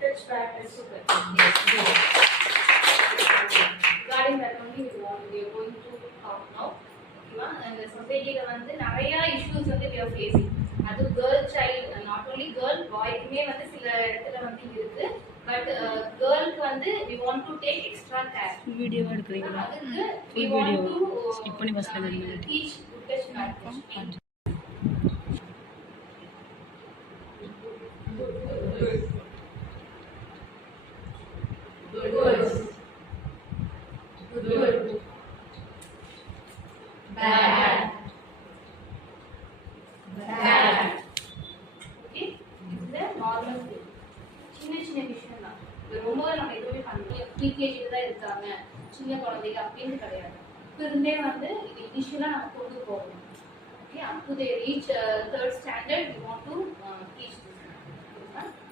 touch back and super. Yes, good. Regarding that only we are going to talk now. Okay, and the society வந்து நிறைய issues வந்து we are facing. அது girl child, not only girl, boyக்குமே வந்து சில இடத்துல வந்து இருக்கு. But girlக்கு வந்து we want to take extra care. Video எடுக்கறீங்களா? அதுக்கு we full want video to skip பண்ணி பஸ்ல வரீங்க. teach good touch bad touch. Good. Bad. Bad. Okay? This is a normal thing. சின்ன சின்ன விஷயம் தான். இது ரொம்ப நம்ம எதுவுமே பண்ணல. ப்ரீகேஜில தான் இருக்காங்க. சின்ன குழந்தைங்க அப்படின்னு கிடையாது. இருந்தே வந்து இது இனிஷியலா நம்ம கொண்டு போகணும். Okay? Up to they reach third standard, we want to teach this.